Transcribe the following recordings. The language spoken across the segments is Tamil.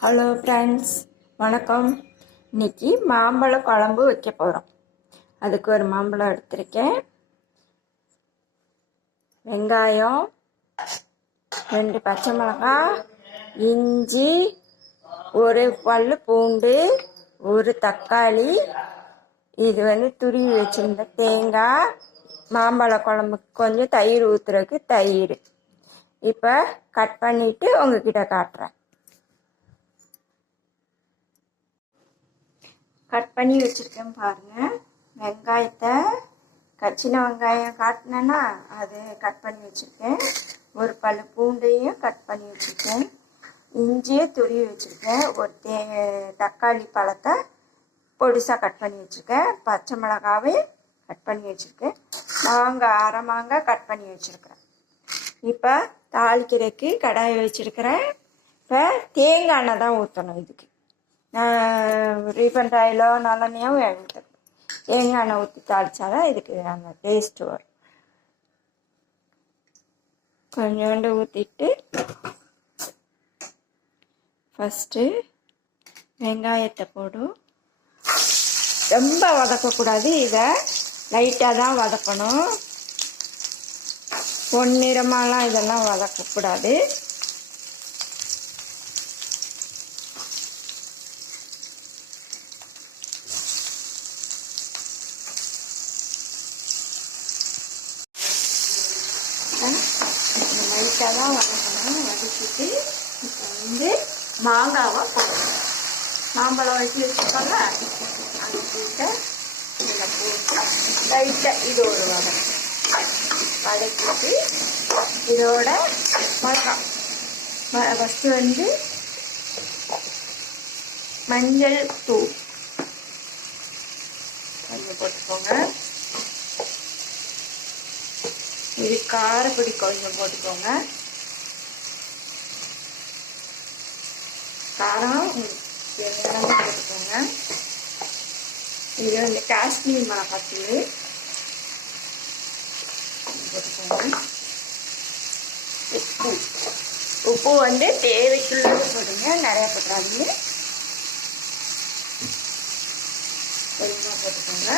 ஹலோ ஃப்ரெண்ட்ஸ், வணக்கம். இன்றைக்கி மாம்பழ குழம்பு வைக்க போகிறோம். அதுக்கு ஒரு மாம்பழம் எடுத்திருக்கேன், வெங்காயம், 2 பச்சை மிளகாய், இஞ்சி, ஒரு பல் பூண்டு, ஒரு தக்காளி, இது துருவி வச்சுருந்த தேங்காய், மாம்பழ குழம்புக்கு கொஞ்சம் தயிர் ஊற்றுறதுக்கு தயிர். இப்போ கட் பண்ணிவிட்டு உங்ககிட்ட காட்டுறேன். கட் பண்ணி வச்சுருக்கேன் பாருங்கள். வெங்காயத்தை சின்ன வெங்காயம் காட்டினேன்னா அது கட் பண்ணி வச்சுருக்கேன். ஒரு பல் பூண்டையும் கட் பண்ணி வச்சுருக்கேன். இஞ்சியை துருவி வச்சுருக்கேன். ஒரு தக்காளி பழத்தை பொடிசாக கட் பண்ணி வச்சுருக்கேன். பச்சை மிளகாவையும் கட் பண்ணி வச்சுருக்கேன். மாங்காய், அரை மாங்காய் கட் பண்ணி வச்சுருக்கிறேன். இப்போ தாளிக்கிறதுக்கு கடாயை வச்சுருக்கிறேன். இப்போ தேங்காய் எண்ணெய் தான் ஊற்றணும். இதுக்கு ரீஃபண்ட் ஆயிலோ நல்லெண்ணெயோ ஊற்றணும். தேங்காய் எண்ணெய் ஊற்றி தாளித்தாதான் இதுக்கு அந்த டேஸ்ட்டு வரும். கொஞ்சோண்டு ஊற்றிட்டு ஃபஸ்ட்டு வெங்காயத்தை போடும். ரொம்ப வதக்கக்கூடாது, இதை லைட்டாக தான் வதக்கணும். பொன்னிறமாலாம் இதெல்லாம் வதக்கக்கூடாது. லைட்டாக தான் வதக்கணும். வதக்கிட்டு இப்போ மாங்காவை போடணும். மாம்பழம் வச்சு வச்சுக்கோங்க, அது போட்டு இதில் போட்டு லைட்டாக இது ஒரு வதக்கிட்டு இதோட மிளகாய் ஃபஸ்ட்டு மஞ்சள் தூள் கொஞ்சம் போட்டுக்கோங்க. இது காரப்பொடி கொஞ்சம் போட்டுக்கோங்க. காரம் என்னென்ன போட்டுக்கோங்க. இது காஷ்மீர் மிளகாத்தூள் போட்டுக்கோங்க. உப்பு தேவைக்குள்ளது போடுங்க, நிறையா போட்டுறாதீங்க. கொஞ்சமாக போட்டுக்கோங்க.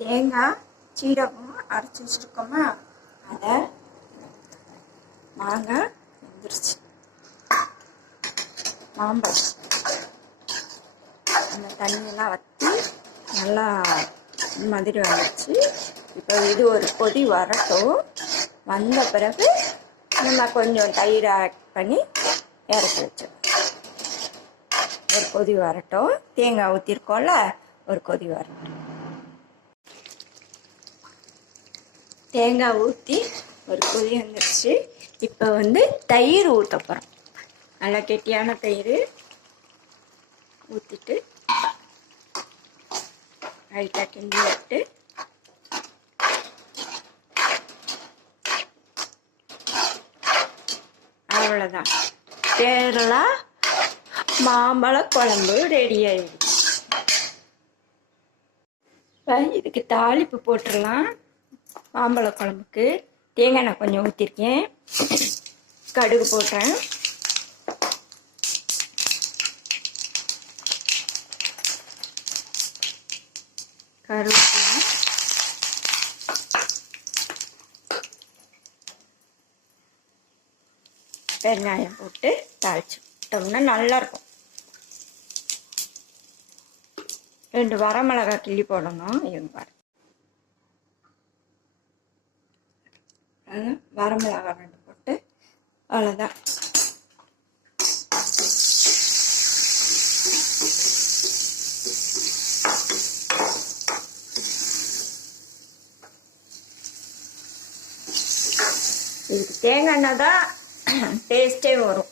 தேங்காய் சீரகம் அரைச்சி வச்சுருக்கோமா, அதை மாங்காய் வெந்துருச்சு. மாம்பழம் அந்த தண்ணியெல்லாம் வற்றி நல்லா மதுரை வந்துச்சு. இப்போ இது ஒரு கொதி வரட்டும். வந்த பிறகு நம்ம கொஞ்சம் தயிர் ஆட் பண்ணி இறக்கி வச்சோம். ஒரு கொதி வரட்டும். தேங்காய் ஊற்றிருக்கோம்ல, ஒரு கொதி வரட்டும். தேங்காய் ஊற்றி ஒரு கொதி வந்துடுச்சு. இப்போ தயிர் ஊற்ற போகிறோம். நல்லா கெட்டியான தயிர் ஊற்றிட்டு லைட்டாக கிண்டி விட்டு அவ்வளோதான். கேரளா மாம்பழ குழம்பு ரெடி ஆயிடுச்சு. இப்போ இதுக்கு தாளிப்பு போட்டுடலாம். மாம்பழ குழம்புக்கு தேங்காய் எண்ணெய் கொஞ்சம் ஊற்றிருக்கேன். கடுகு போட்டேன். கருவேப்பிலை, வெங்காயம் போட்டு தாளிச்சு விட்டோம்னா நல்லாயிருக்கும். 2 வரமிளகாய் கிள்ளி போடணும். இவங்க பாரு, வரமிளகாய் 2 போட்டு அவ்வளோதான். இதுக்கு தேங்காய் எண்ணெய் தான் டேஸ்ட்டே வரும்.